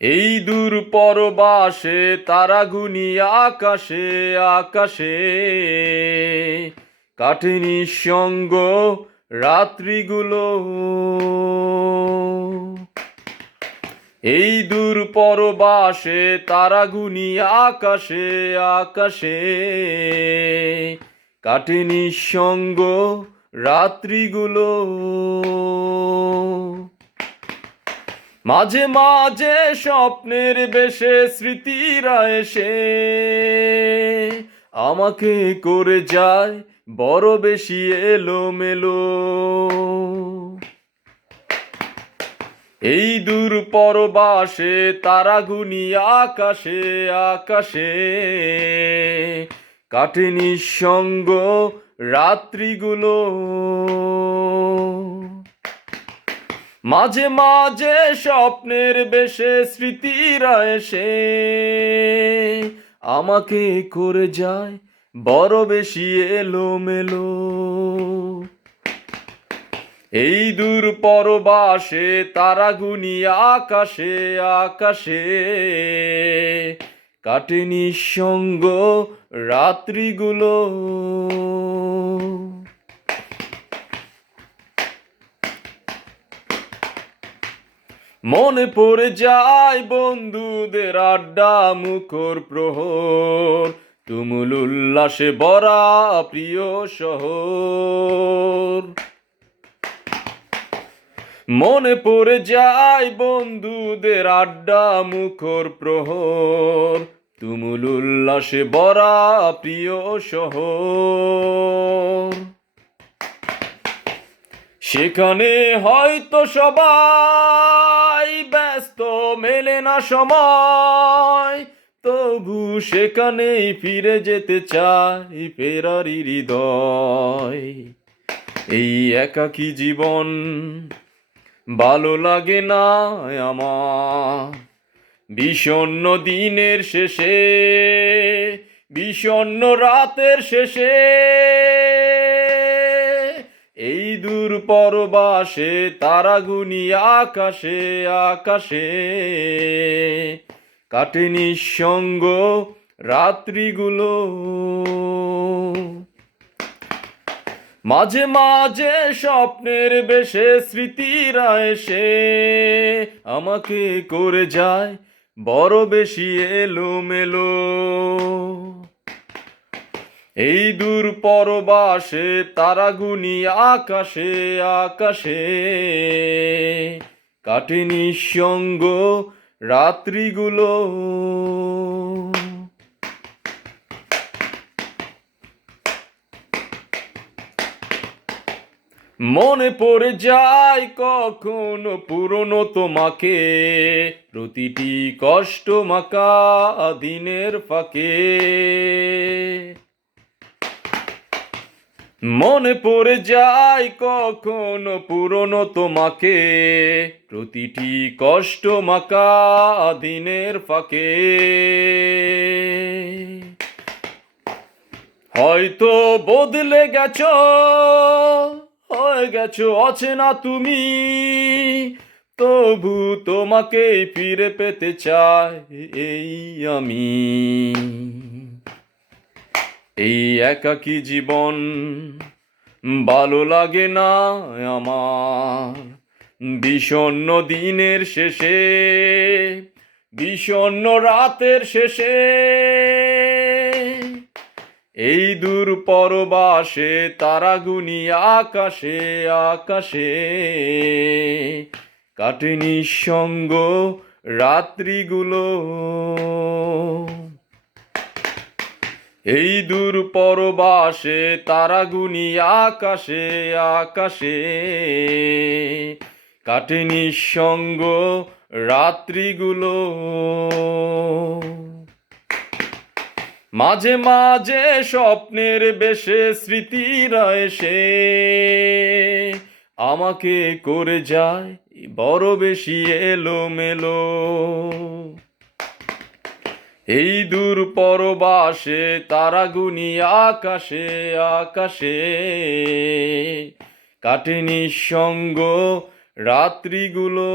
এই দূর পরবাসে তারা গুনি আকাশে আকাশে, কাটে নিঃসঙ্গ রাত্রিগুলো। এই দূর পরবাসে তারা গুনি আকাশে আকাশে, কাটে নিঃসঙ্গ রাত্রিগুলো। মাঝে মাঝে স্বপ্নের বেশে স্মৃতিরা এসে আমাকে করে যায় বড় বেশি এলোমেলো। এই দূর পরবাসে তারা গুনি আকাশে আকাশে, কাটে নিঃসঙ্গ রাত্রিগুলো। মাঝে মাঝে স্বপ্নের বেশে স্মৃতিরা এসে আমাকে করে যায় বড় বেশি এলোমেলো। এই দূর পরবাসে তারা গুনি আকাশে আকাশে, কাটে নিঃসঙ্গ রাত্রিগুলো। মনে পড়ে যায় বন্ধুদের আড্ডা মুখর প্রহর, তুমুল উল্লাসে ভরা প্রিয় শহর। মনে পড়ে যায় বন্ধুদের আড্ডা মুখর প্রহর, তুমুল উল্লাসে ভরা প্রিয় শহর। সেখানে হয়তো সবাই ব্যস্ত, মেলে না সময়, তবু সেখানেই ফিরে যেতে চাই ফেরারি হৃদয়। এই একাকী জীবন ভালো লাগে না আমার, বিষণ্ণ দিনের শেষে, বিষণ্ণ রাতের শেষে। এই দূর পরবাসে তারা গুনি আকাশে আকাশে, কাটে নিঃসঙ্গ রাত্রিগুলো। মাঝে মাঝে স্বপ্নের বেশে স্মৃতিরা এসে আমাকে করে যায় বড় বেশি এলোমেলো। এই দূর পরবাসে তারা গুনি আকাশে আকাশে, কাটে নিঃসঙ্গ রাত্রিগুলো। মনে পড়ে যায় কখনো পুরনো তোমাকে, প্রতিটি কষ্ট মাকা দিনের ফাঁকে। মনে পড়ে যায় কখনো পুরনো তোমাকে, প্রতিটি কষ্ট মাকা দিনের ফাঁকে। হয়তো বদলে গেছো, হয়ে গেছো অচেনা তুমি, তবু তোমাকেই ফিরে পেতে চাই এই আমি। এই একাকী জীবন ভালো লাগে না আমার, বিষণ্ণ দিনের শেষে, বিষণ্ণ রাতের শেষে। এই দূর পরবাসে তারা গুনি আকাশে আকাশে, কাটে নিঃসঙ্গ রাত্রিগুলো। এই দূর পরবাসে তারা গুনি আকাশে আকাশে, কাটে নিঃসঙ্গ রাত্রিগুলো। মাঝে মাঝে স্বপ্নের বেশে স্মৃতিরা এসে আমাকে করে যায় বড় বেশি এলোমেলো। এই দূর পরবাসে তারা গুনি আকাশে আকাশে, কাটে নিঃসঙ্গ রাত্রিগুলো।